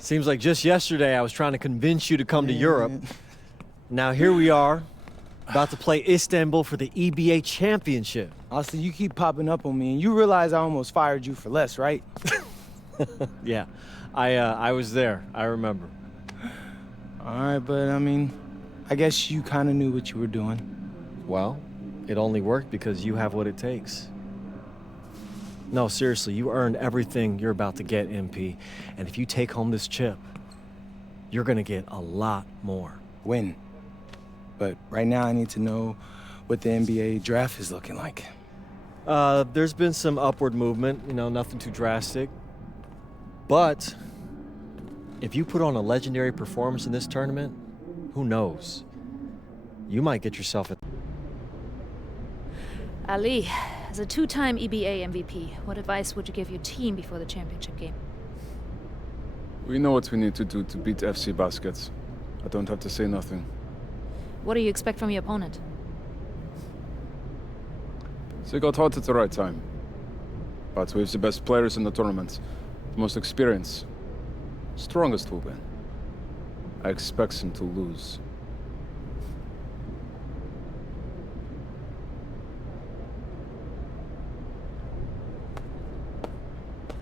Seems like just yesterday I was trying to convince you to come to Europe. Now here we are, about to play Istanbul for the EBA Championship. Austin, you keep popping up on me, and you realize I almost fired you for less, right? Yeah, I was there. I remember. All right, but I mean, I guess you kind of knew what you were doing. Well, it only worked because you have what it takes. No, seriously, you earned everything you're about to get, MP. And if you take home this chip, you're gonna get a lot more. Win. But right now I need to know what the NBA draft is looking like. There's been some upward movement, nothing too drastic. But if you put on a legendary performance in this tournament, who knows? You might get yourself a... Ali, as a two-time EBA MVP, what advice would you give your team before the championship game? We know what we need to do to beat FC Baskets. I don't have to say nothing. What do you expect from your opponent? They got hot at the right time. But we have the best players in the tournament. The most experience. Strongest will win. I expect them to lose.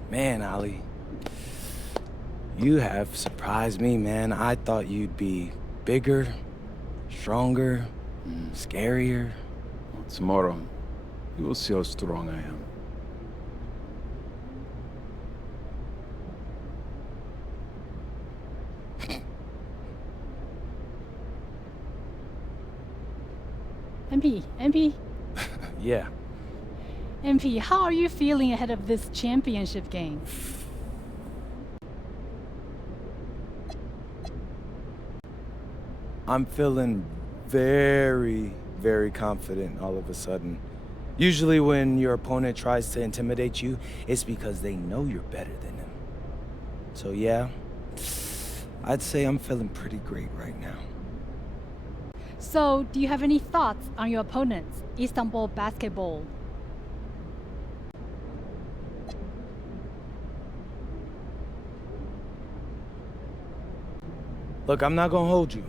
Man, Ali, you have surprised me, man. I thought you'd be bigger, stronger, scarier. Tomorrow, you will see how strong I am. MP, Yeah. MP, how are you feeling ahead of this championship game? I'm feeling very, very confident all of a sudden. Usually when your opponent tries to intimidate you, it's because they know you're better than them. So yeah, I'd say I'm feeling pretty great right now. So, do you have any thoughts on your opponents, Istanbul Basketball? Look, I'm not gonna hold you.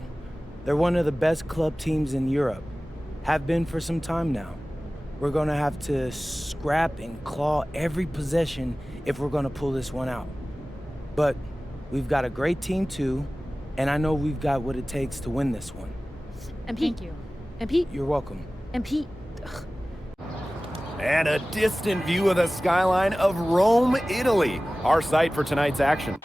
They're one of the best club teams in Europe. Have been for some time now. We're gonna have to scrap and claw every possession if we're gonna pull this one out. But we've got a great team too, and I know we've got what it takes to win this one. MP. Thank you. MP. You're welcome. MP. And a distant view of the skyline of Rome, Italy, our site for tonight's action.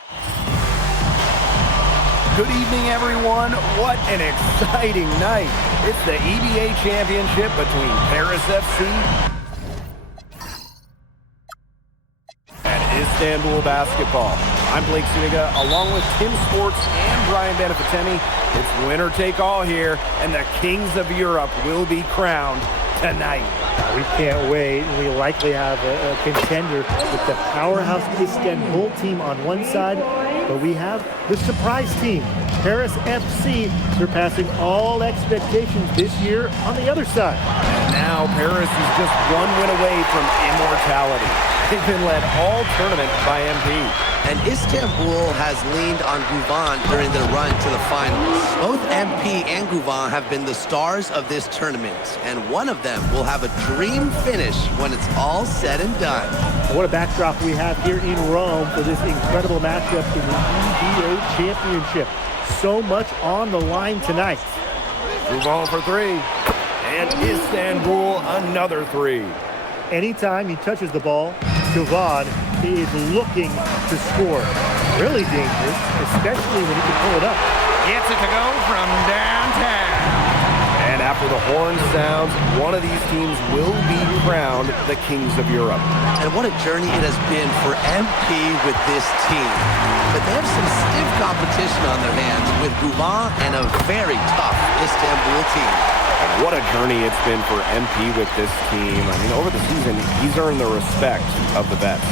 Good evening, everyone. What an exciting night. It's the EBA Championship between Paris FC and Istanbul Basketball. I'm Blake Suniga, along with Tim Sports and Brian Benefatemi. It's winner take all here, and the kings of Europe will be crowned tonight. We can't wait. We likely have a contender with the powerhouse Istanbul team on one side, but we have the surprise team, Paris FC, surpassing all expectations this year on the other side. And now Paris is just one win away from immortality. They've been led all tournament by MP. And Istanbul has leaned on Guvan during their run to the finals. Both MP and Guvan have been the stars of this tournament, and one of them will have a dream finish when it's all said and done. What a backdrop we have here in Rome for this incredible matchup in the EBA Championship. So much on the line tonight. Guvan for three, and Istanbul another three. Anytime he touches the ball, Guvan is looking to score. Really dangerous, especially when he can pull it up. Gets it to go from downtown. And after the horn sounds, one of these teams will be crowned the kings of Europe. And what a journey it has been for MP with this team. But they have some stiff competition on their hands with Guvan and a very tough Istanbul team. And what a journey it's been for MP with this team. I mean, over the season, he's earned the respect of the vets.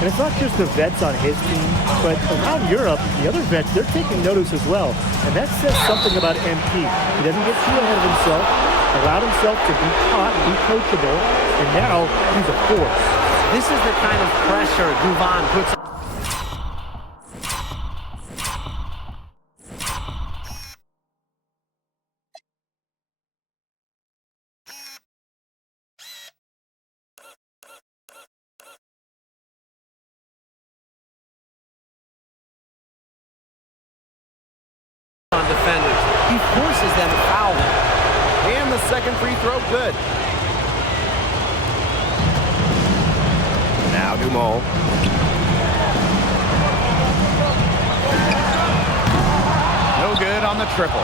And it's not just the vets on his team, but around Europe, the other vets, they're taking notice as well. And that says something about MP. He doesn't get too ahead of himself, allowed himself to be taught, be coachable, and now he's a force. This is the kind of pressure Guvan puts. second free throw good. Now Dumont. No good on the triple.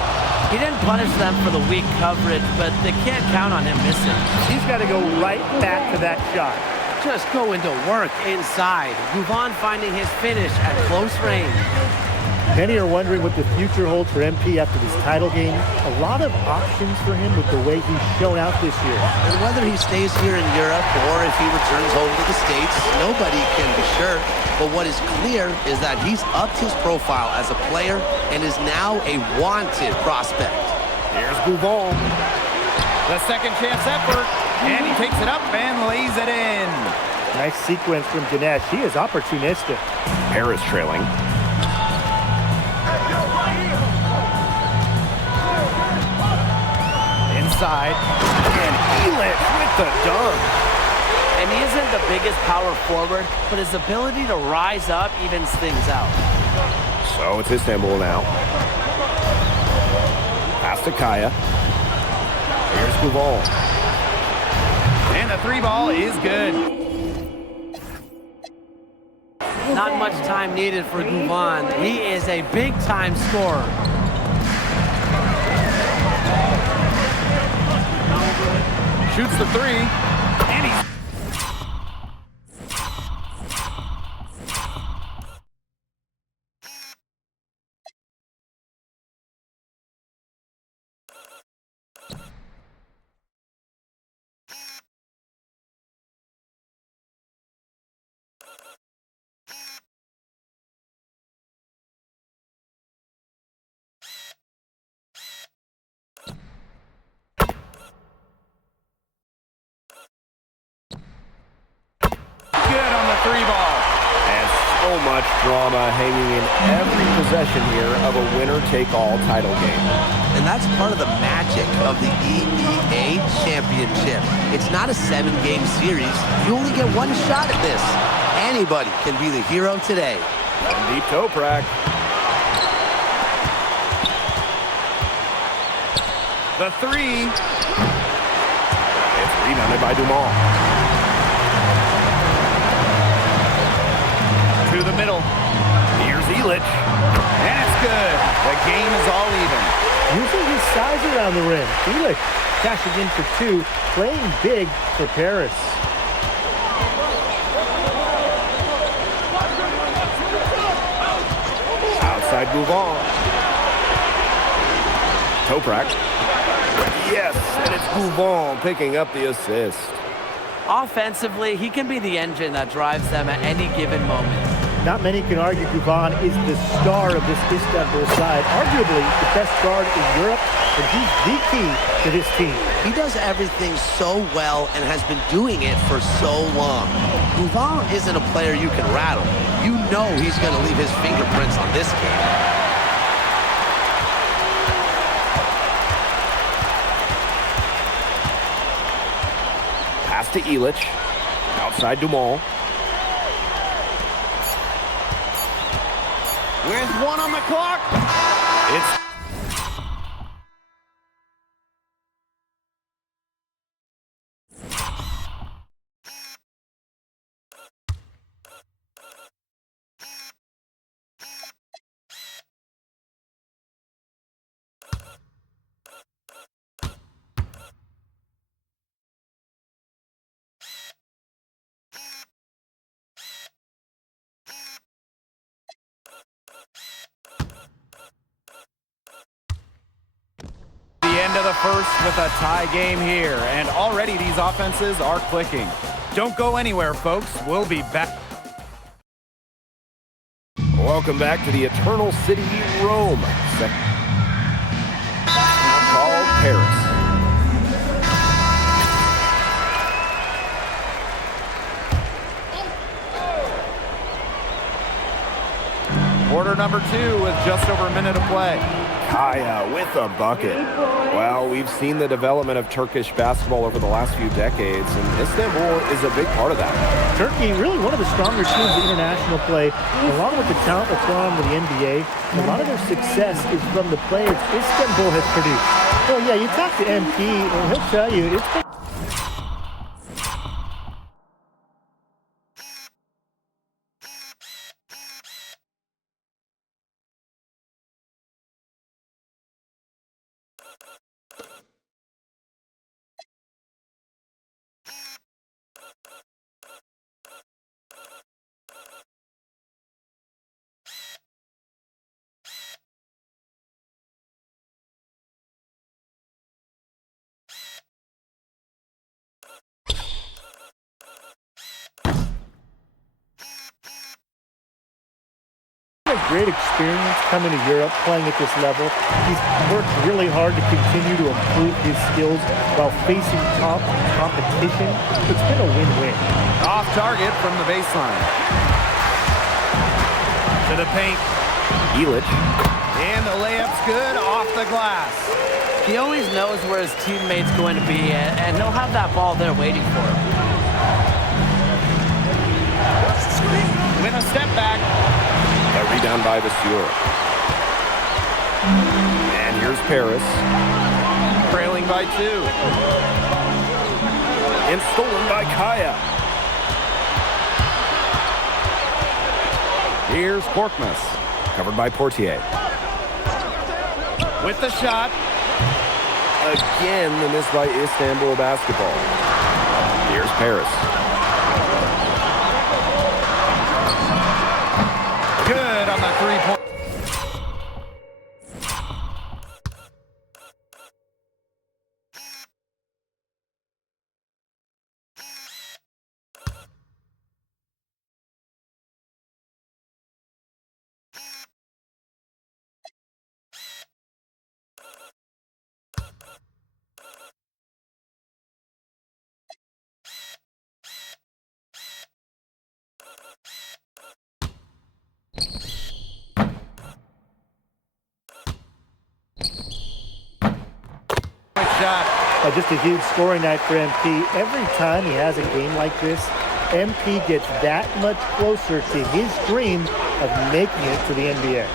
He didn't punish them for the weak coverage, but they can't count on him missing. He's got to go right back to that shot. Just going to work inside. Gouvan finding his finish at close range. Many are wondering what the future holds for MP after this title game. A lot of options for him with the way he's shown out this year. And whether he stays here in Europe or if he returns home to the States, nobody can be sure. But what is clear is that he's upped his profile as a player and is now a wanted prospect. Here's Gouvan. The second chance effort. And he takes it up and lays it in. Nice sequence from Ganesh. He is opportunistic. Harris trailing. Inside. And Elitch with the dunk. And he isn't the biggest power forward, but his ability to rise up evens things out. So it's Istanbul now. Pass to Kaya. Here's Gouvan. And the three ball is good. Not much time needed for Gouvan. He is a big-time scorer. Shoots the three. And he's... three ball. And so much drama hanging in every possession here of a winner-take-all title game. And that's part of the magic of the EMEA Championship. It's not a 7-game series. You only get one shot at this. Anybody can be the hero today. And deep Toprak. The three. It's rebounded by Dumont. To the middle. Here's Elitch. And it's good. The game is all even. Using his size around the rim. Elitch cashing in for two, playing big for Paris. Outside Gouvan. Toprak. Yes, and it's Gouvan picking up the assist. Offensively, he can be the engine that drives them at any given moment. Not many can argue Gouvan is the star of this Istanbul side. Arguably the best guard in Europe, and he's the key to this team. He does everything so well and has been doing it for so long. Gouvan isn't a player you can rattle. You know he's going to leave his fingerprints on this game. Pass to Elitch. Outside Dumont. With one on the clock. It's... end of the first with a tie game here, and already these offenses are clicking. Don't go anywhere, folks. We'll be back. Welcome back to the Eternal City, Rome. Now called Paris. Quarter number 2 with just over a minute to play. Kaya with a bucket. Well, we've seen the development of Turkish basketball over the last few decades, and Istanbul is a big part of that. Turkey, really one of the stronger teams in international play, along with the talent that's gone on with the NBA. A lot of their success is from the players Istanbul has produced. Well, yeah, you talk to MP, and he'll tell you it's. A great experience coming to Europe, playing at this level. He's worked really hard to continue to improve his skills while facing top competition. It's been a win-win. Off target from the baseline. To the paint. Elic. And the layup's good off the glass. He always knows where his teammate's going to be, and he'll have that ball there waiting for him. Win a step back. A rebound by Vasseur. And here's Paris. Trailing by 2. And stolen by Kaya. Here's Korkmaz. Covered by Portier. With the shot. Again, the miss by Istanbul Basketball. Here's Paris. Good on the three-point. Just a huge scoring night for MP. Every time he has a game like this, MP gets that much closer to his dream of making it to the NBA.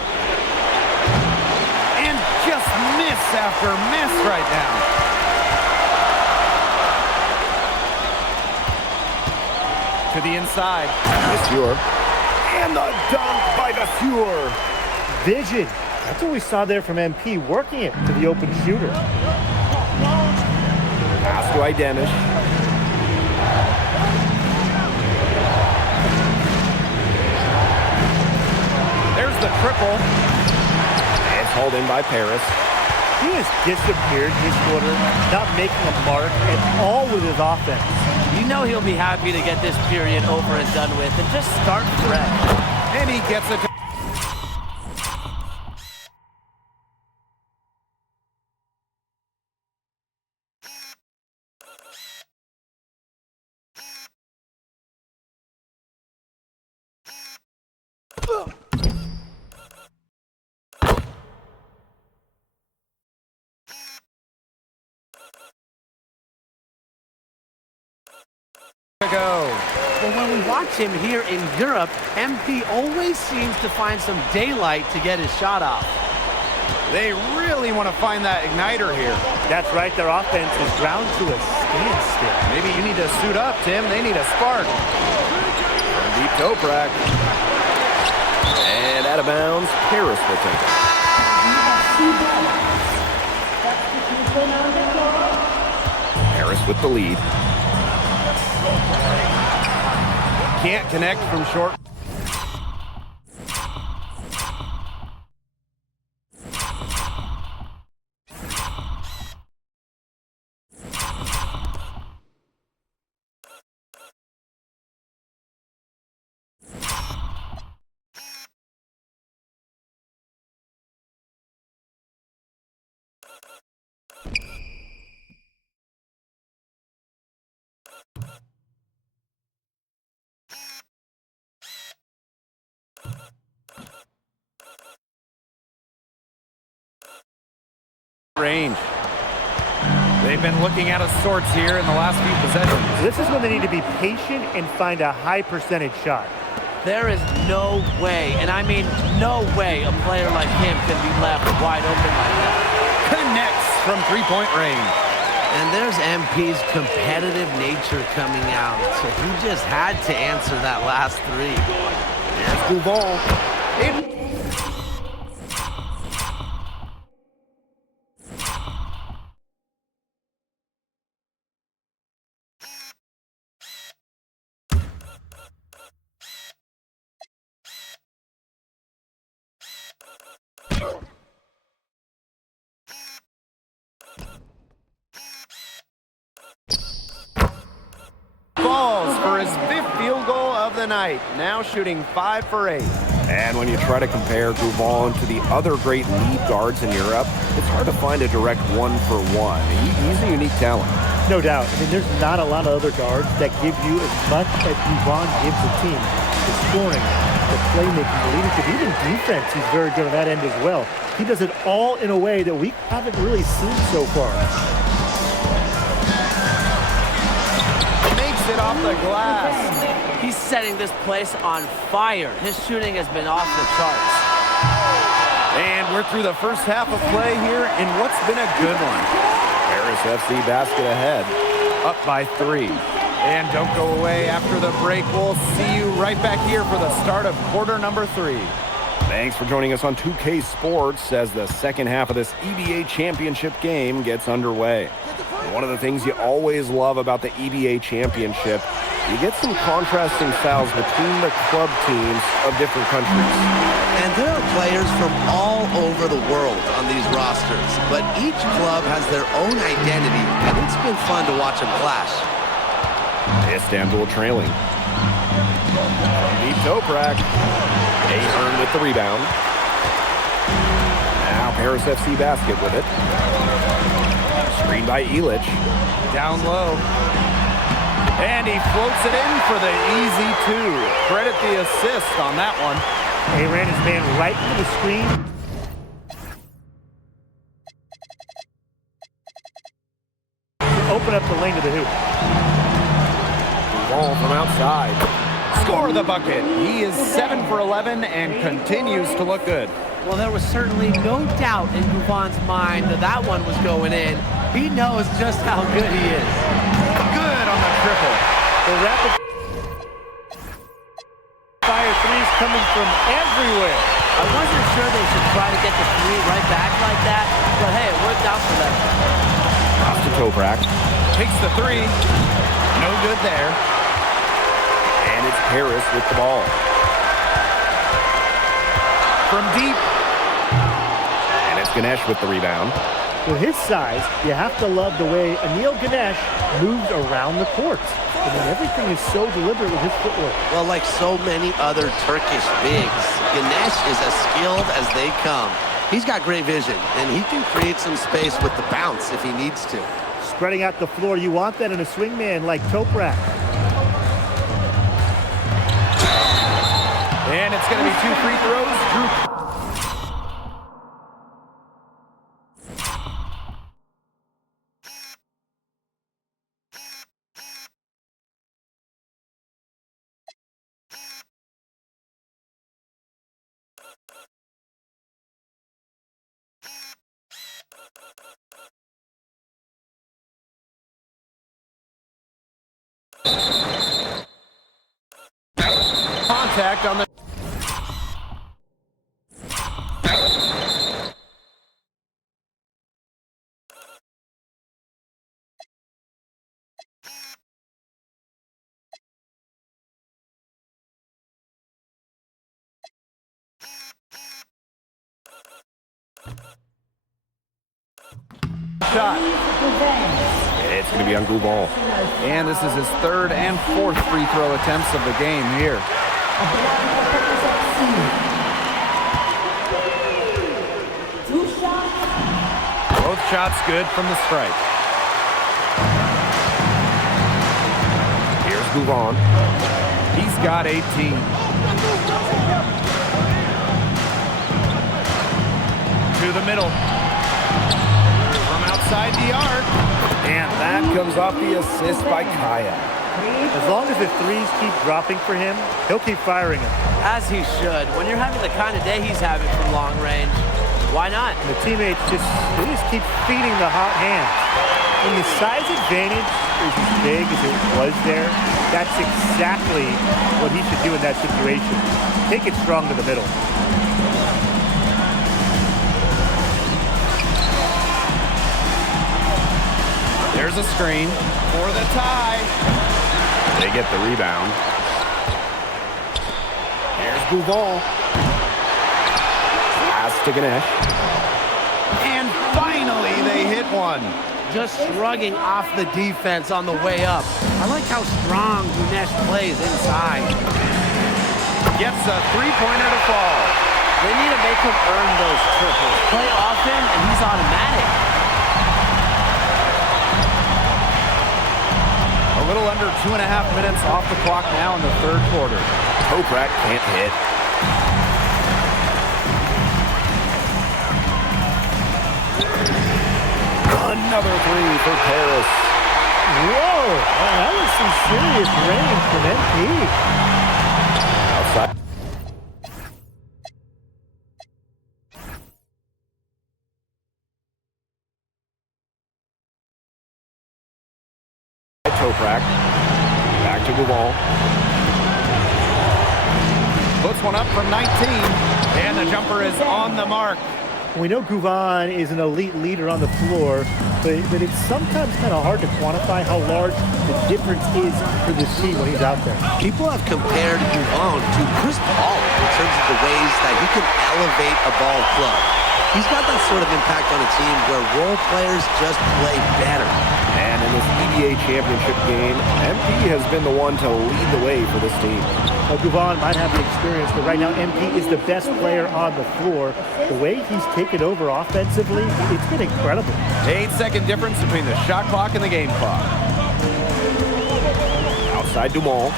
And just miss after miss right now. To the inside. Vasseur. And the dunk by Vasseur. Vision. That's what we saw there from MP, working it to the open shooter. Pass to Idenish. There's the triple. It's hauled in by Paris. He has disappeared this quarter, not making a mark at all with his offense. You know he'll be happy to get this period over and done with and just start fresh. And he gets it. But when we watch him here in Europe, MP always seems to find some daylight to get his shot off. They really want to find that igniter here. That's right, their offense is ground to a standstill. Maybe you need to suit up, Tim. They need a spark. Deep Toprak. And out of bounds, Paris will take it. Paris with the lead. Can't connect from short. Range. They've been looking out of sorts here in the last few possessions. This is when they need to be patient and find a high percentage shot. There is no way, and I mean no way, a player like him can be left wide open like that. Connects from three-point range. And there's MP's competitive nature coming out. So he just had to answer that last three. Here's Gouval. Falls for his 5th field goal of the night, now shooting 5 for 8. And when you try to compare Gouval to the other great lead guards in Europe, it's hard to find a direct one-for-one. He's a unique talent. No doubt. I mean, there's not a lot of other guards that give you as much as Gouval gives the team. The scoring, the playmaking, the leadership, even defense, he's very good on that end as well. He does it all in a way that we haven't really seen so far. It off the glass. He's setting this place on fire. His shooting has been off the charts. And we're through the first half of play here in what's been a good one. Paris FC basket ahead, up by 3. And don't go away after the break. We'll see you right back here for the start of quarter number 3. Thanks for joining us on 2K Sports as the second half of this EBA Championship game gets underway. One of the things you always love about the EBA Championship, you get some contrasting styles between the club teams of different countries. And there are players from all over the world on these rosters, but each club has their own identity, and it's been fun to watch them clash. Istanbul trailing. From deep Toprak. Ahern with the rebound. Now Paris FC basket with it. Screen by Illich. Down low. And he floats it in for the easy 2. Credit the assist on that one. He ran his man right into the screen. Open up the lane to the hoop. Ball from outside. Score the bucket. He is 7 for 11 and continues to look good. Well, there was certainly no doubt in Gouval's mind that that one was going in. He knows just how good he is. Good on the triple. The rapid fire threes coming from everywhere. I wasn't sure they should try to get the 3 right back like that, but hey, it worked out for them. Pass to Toprak. Takes the 3. No good there. And it's Paris with the ball. From deep. And it's Ganesh with the rebound. With his size, you have to love the way Anil Ganesh moves around the court. I mean, everything is so deliberate with his footwork. Well, like so many other Turkish bigs, Ganesh is as skilled as they come. He's got great vision, and he can create some space with the bounce if he needs to. Spreading out the floor, you want that in a swingman like Toprak. And it's going to be 2 free throws. Drew. Contact on the shot. It's going to be on Gouval. And this is his 3rd and 4th free throw attempts of the game here. Both shots good from the stripe. Here's Gouval. He's got 18. To the middle. From outside the arc. And that comes off the assist by Kaya. As long as the threes keep dropping for him, he'll keep firing them. As he should. When you're having the kind of day he's having from long range, Why not? And the teammates they just keep feeding the hot hands. When the size advantage is as big as it was there, that's exactly what he should do in that situation. Take it strong to the middle. There's a screen for the tie. They get the rebound. Here's Bouval. Pass to Ganesh. And finally, they hit one. Just shrugging off the defense on the way up. I like how strong Ganesh plays inside. Gets a three-pointer to fall. They need to make him earn those triples. Play often, and he's automatic. A little under 2.5 minutes off the clock now in the third quarter. Toprak can't hit. Another three for Paris. Whoa, that was some serious range from MP. Outside. Toprak. Back to Bouval. Puts one up from 19. And the jumper is on the mark. We know Gouvan is an elite leader on the floor, but it's sometimes kind of hard to quantify how large the difference is for this team when he's out there. People have compared Gouvan to Chris Paul in terms of the ways that he can elevate a ball club. He's got that sort of impact on a team where role players just play better. And in this EBA championship game, MP has been the one to lead the way for this team. Gouvan might have the experience, but right now MP is the best player on the floor. The way he's taken over offensively, it's been incredible. 8-second difference between the shot clock and the game clock. Outside Dumont.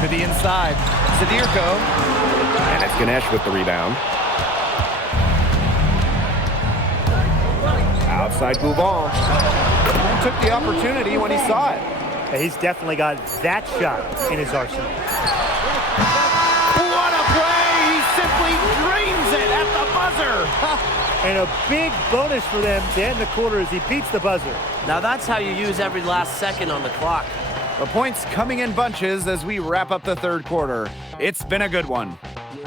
To the inside. Sadirko. And it's Ganesh with the rebound. Outside Gouvan. Took the opportunity when he saw it. And he's definitely got that shot in his arsenal. What a play! He simply drains it at the buzzer. And a big bonus for them to end the quarter as he beats the buzzer. Now that's how you use every last second on the clock. The points coming in bunches as we wrap up the third quarter. It's been a good one.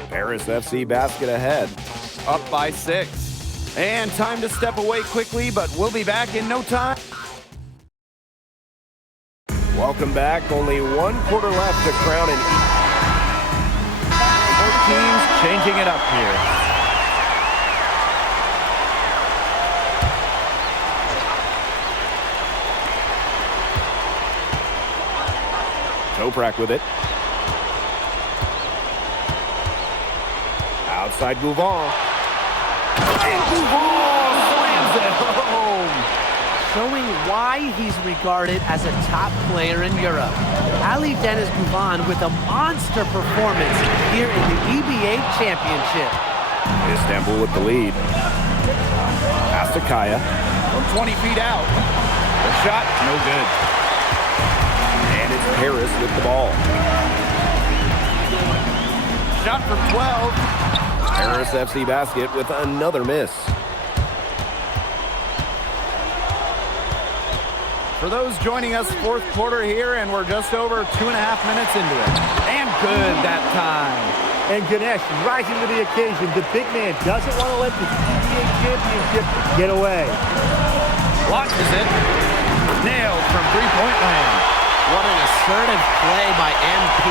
Paris FC basket ahead, up by 6. And time to step away quickly, but we'll be back in no time. Welcome back. Only 1 quarter left to crown an Both teams changing it up here. Toprak with it. Outside Gouvan. And Gouvan slams it home. Showing why he's regarded as a top player in Europe. Ali Deniz Gouvan with a monster performance here in the EBA Championship. Istanbul with the lead. Pass to Kaya. From 20 feet out. The shot, no good. And it's Paris with the ball. Shot from 12. Paris FC basket with another miss. For those joining us, fourth quarter here, and we're just over 2.5 minutes into it. And good that time. And Ganesh rising to the occasion. The big man doesn't want to let the EBA championship get away. Launches it. Nailed from three-point land. What an assertive play by MP.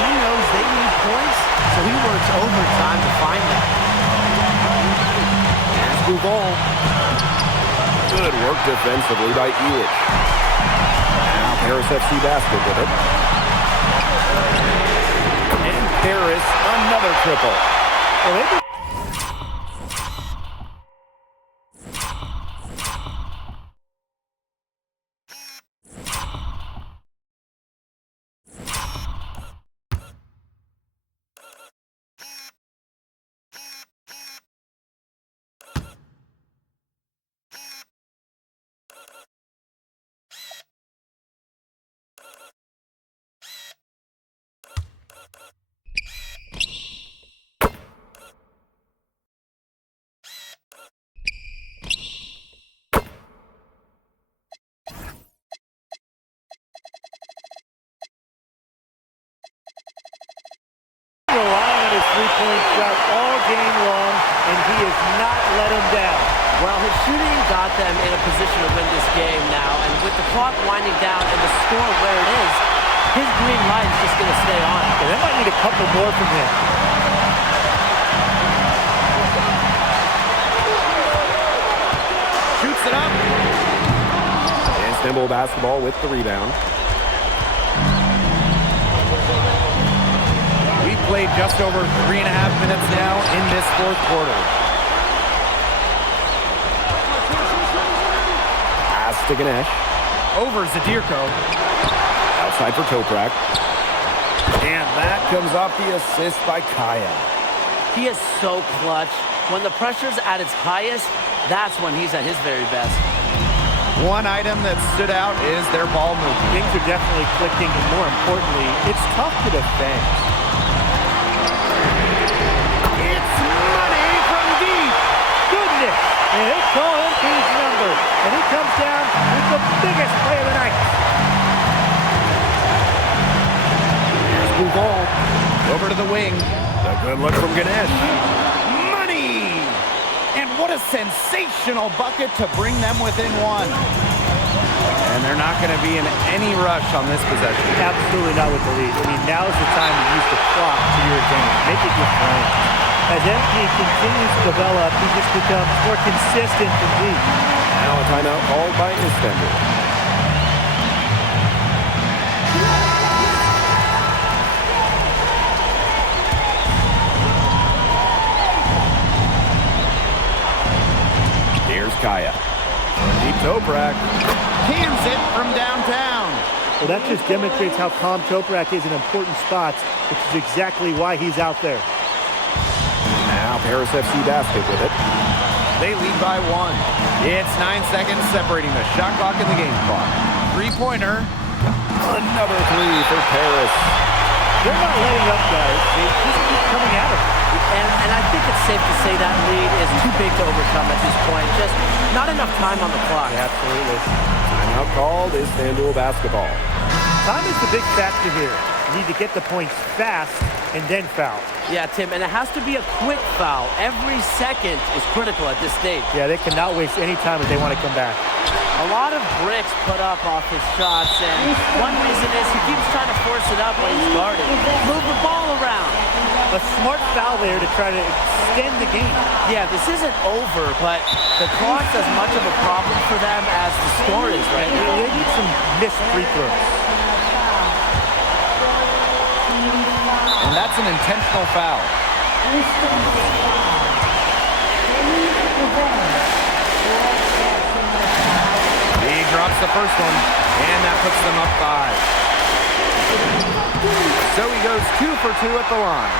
He knows they need points, so he works overtime to find them. Here's Bouval. Good work defensively by Elich. Now Paris FC basket with it. And Paris, another triple. Well, Well, his shooting got them in a position to win this game now, and with the clock winding down and the score where it is, his green light is just going to stay on. Yeah, they might need a couple more from him. Shoots it up. Istanbul basketball with the rebound. We've played just over 3.5 minutes now in this fourth quarter. Pass to Ganesh. Over Zadirko. Outside for Toprak. And that comes off the assist by Kaya. He is so clutch. When the pressure's at its highest, that's when he's at his very best. One item that stood out is their ball movement. Things are definitely clicking, and more importantly, it's tough to defend. It's money from deep. Goodness! And they call MP's number, and he comes down with the biggest play of the night. Here's Bouval. Over to the wing. A good look from Ganesh. Money! And what a sensational bucket to bring them within one. And they're not going to be in any rush on this possession. Absolutely not with the lead. I mean, now is the time to use the clock to your advantage. Make it your friend. As MP continues to develop, he just becomes more consistent from deep. Now a timeout called by Istanbul. Here's Kaya. Deep Toprak. Cans it from downtown. Well, that just demonstrates how calm Toprak is in important spots, which is exactly why he's out there. Now Paris FC basket with it. They lead by 1. It's 9 seconds separating the shot clock and the game clock. Three-pointer. Another three for Paris. They're not letting up, guys. They just keep coming at him. And I think it's safe to say that lead is too big to overcome at this point. Just not enough time on the clock. Yeah, absolutely. Timeout called Istanbul basketball. Time is the big factor here. You need to get the points fast and then foul. Yeah, Tim, and it has to be a quick foul. Every second is critical at this stage. Yeah, they cannot waste any time if they want to come back. A lot of bricks put up off his shots, and one reason is he keeps trying to force it up when he's guarded. Move the ball around. A smart foul there to try to extend the game. Yeah, this isn't over, but the clock's as much of a problem for them as the score is right now. They need some missed free throws. And that's an intentional foul. He drops the first one, and that puts them up 5. So he goes 2 for 2 at the line.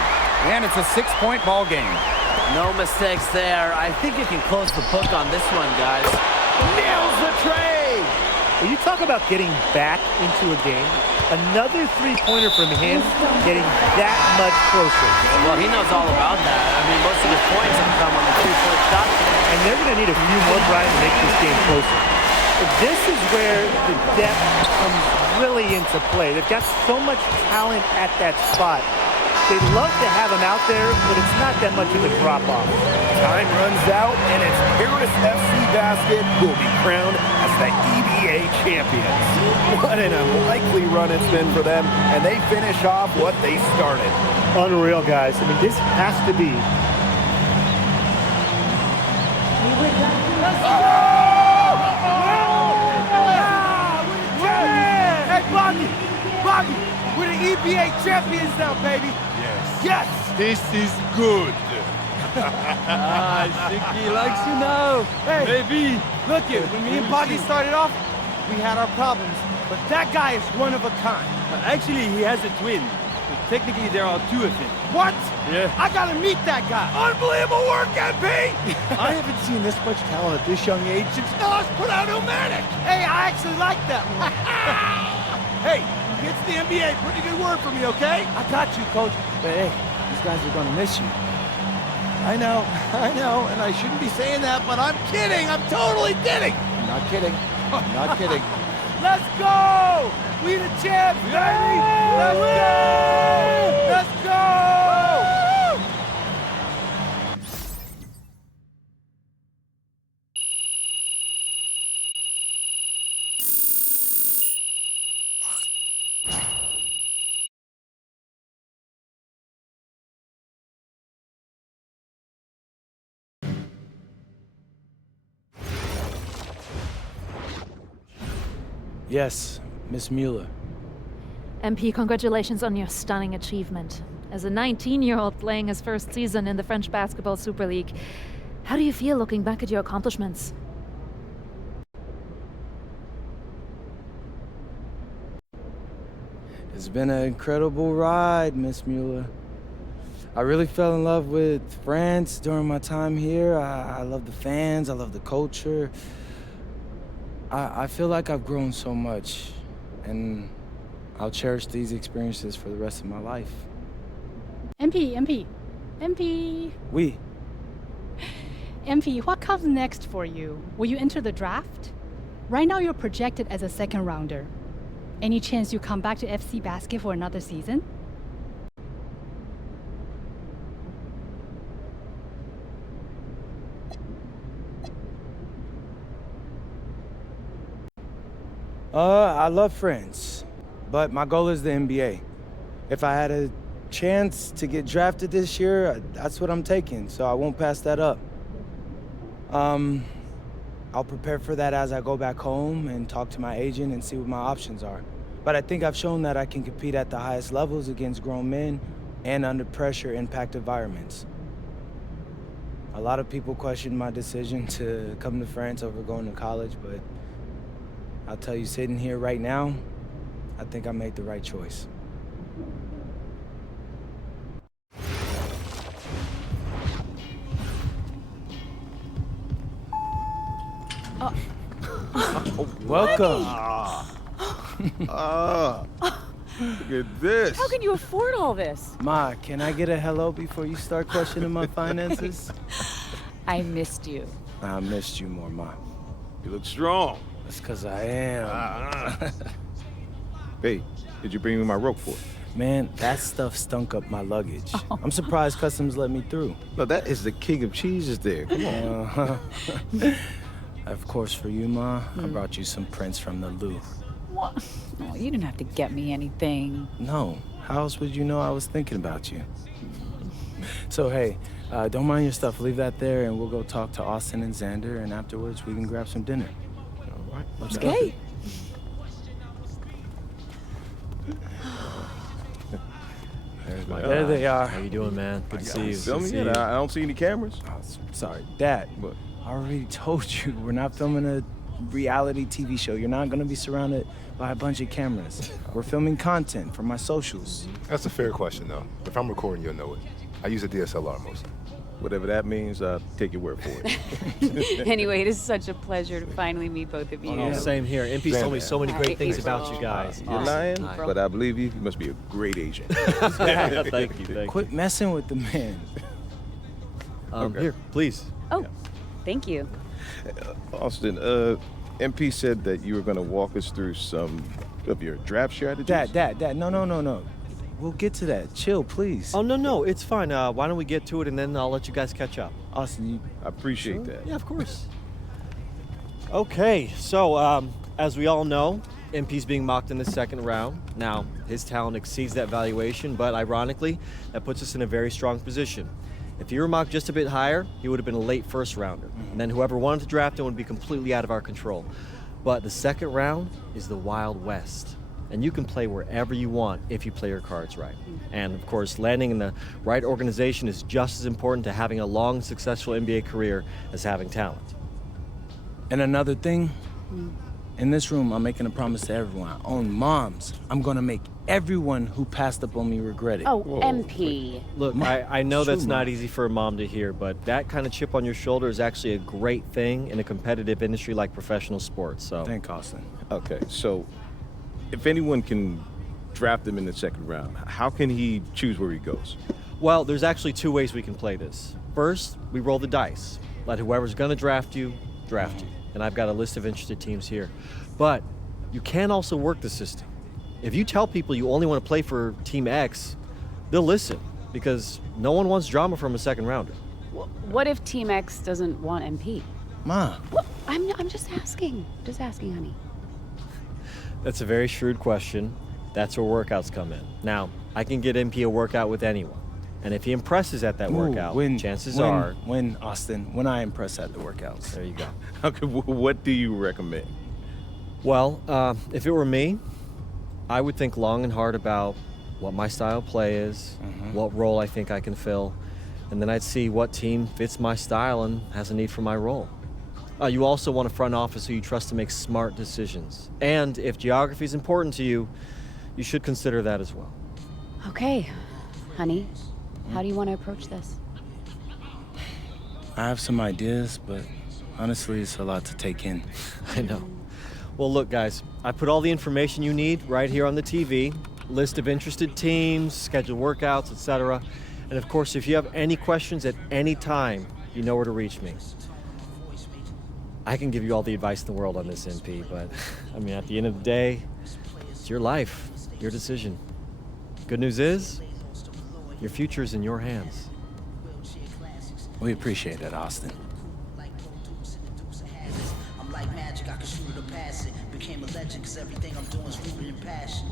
And it's a 6-point ball game. No mistakes there. I think you can close the book on this one, guys. Nails the trade! When you talk about getting back into a game, another three-pointer from him getting that much closer. Well, he knows all about that. I mean, most of his points have come on the two-point shot. And they're going to need a few more, Brian, to make this game closer. But this is where the depth comes really into play. They've got so much talent at that spot. They'd love to have him out there, but it's not that much of a drop-off. Time runs out, and it's Paris FC Basket who will be crowned as the EBA champions. What an unlikely run it's been for them, and they finish off what they started. Unreal, guys. I mean, this has to be. Hey, Boggy, we're the EBA champions now, baby. Yes! This is good. He likes you now. Hey, baby. Look it, when me and Boggy started off, we had our problems. But that guy is one of a kind. Actually, he has a twin. So technically, there are 2 of him. What? Yeah. I gotta meet that guy. Unbelievable work, MP! I haven't seen this much talent at this young age since Nas put out Illmatic. Hey, I actually like that one. Hey, it's the NBA. Pretty good word for me, okay? I got you, Coach. But hey, these guys are gonna miss you. I know, and I shouldn't be saying that, but I'm kidding. I'm totally kidding. I'm not kidding. I'm not kidding. Let's go! We the champs, baby! Let's go! Let's go! Yes, Miss Mueller. MP, congratulations on your stunning achievement. As a 19-year-old playing his first season in the French Basketball Super League, how do you feel looking back at your accomplishments? It's been an incredible ride, Miss Mueller. I really fell in love with France during my time here. I love the fans, I love the culture. I feel like I've grown so much, and I'll cherish these experiences for the rest of my life. MP. Oui. MP, what comes next for you? Will you enter the draft? Right now you're projected as a second rounder. Any chance you come back to FC Basket for another season? I love France, but my goal is the NBA. If I had a chance to get drafted this year, that's what I'm taking, so I won't pass that up. I'll prepare for that as I go back home and talk to my agent and see what my options are. But I think I've shown that I can compete at the highest levels against grown men and under pressure impact environments. A lot of people question my decision to come to France over going to college, but I'll tell you, sitting here right now, I think I made the right choice. Welcome. Look at this. How can you afford all this? Ma, can I get a hello before you start questioning my finances? I missed you. I missed you more, Ma. You look strong. That's because I am. Hey, did you bring me my rope for it? Man, that stuff stunk up my luggage. I'm surprised customs let me through. No, that is the king of cheeses there. Come on. Of course, for you, Ma, I brought you some prints from the Louvre. What? Oh, you didn't have to get me anything. No. How else would you know I was thinking about you? So, hey, don't mind your stuff. Leave that there, and we'll go talk to Austin and Xander, and afterwards we can grab some dinner. All right. Let's Okay. go. There's my There guy. they are. How you doing, man? Good to see you. Film Good to me? see you. I don't see any cameras. Oh, sorry, Dad. What? I already told you, we're not filming a reality TV show. You're not gonna be surrounded by a bunch of cameras. We're filming content for my socials. That's a fair question, though. If I'm recording, you'll know it. I use a DSLR mostly. Whatever that means, take your word for it. Anyway, it is such a pleasure to finally meet both of you. Oh, same here. MP's told me so many great things about you guys. You're lying, but I believe you. You must be a great agent. Thank you. Quit messing with the man. Here, please. Oh, thank you. Austin, MP said that you were going to walk us through some of your draft strategies. Dad, no. We'll get to that. Chill, please. Oh, no, it's fine. Why don't we get to it, and then I'll let you guys catch up. Austin, I appreciate that. Yeah, of course. Okay, so as we all know, MP's being mocked in the second round. Now, his talent exceeds that valuation, but ironically, that puts us in a very strong position. If he were mocked just a bit higher, he would have been a late first rounder. And then whoever wanted to draft him would be completely out of our control. But the second round is the Wild West. And you can play wherever you want if you play your cards right. And of course, landing in the right organization is just as important to having a long, successful NBA career as having talent. And another thing, in this room, I'm making a promise to everyone. On moms, I'm gonna make everyone who passed up on me regret it. Oh, MP. Look, I know that's not easy for a mom to hear, but that kind of chip on your shoulder is actually a great thing in a competitive industry like professional sports. So, Thank Austin. Okay, so if anyone can draft him in the second round, how can he choose where he goes? well, there's actually two ways we can play this. First, we roll the dice. Let whoever's going to draft you, draft you. And I've got a list of interested teams here. But you can also work the system. If you tell people you only want to play for Team X, they'll listen because no one wants drama from a second rounder. What if Team X doesn't want MP? Ma. Well, I'm just asking. Just asking, honey. That's a very shrewd question. That's where workouts come in. Now, I can get MP a workout with anyone. And if he impresses at that workout, chances are... When, Austin, when I impress at the workouts. There you go. Okay, what do you recommend? Well, if it were me, I would think long and hard about what my style of play is, what role I think I can fill, and then I'd see what team fits my style and has a need for my role. You also want a front office who you trust to make smart decisions. And if geography is important to you, you should consider that as well. Okay, honey, how do you want to approach this? I have some ideas, but honestly, it's a lot to take in. I know. Well, look, guys, I put all the information you need right here on the TV. List of interested teams, scheduled workouts, etc. And of course, if you have any questions at any time, you know where to reach me. I can give you all the advice in the world on this, MP, but I mean, at the end of the day, it's your life, your decision. Good news is, your future is in your hands. We appreciate it, Austin. I'm like magic, I can shoot it or pass it. Became a legend, cause everything I'm doing is rooted in passion.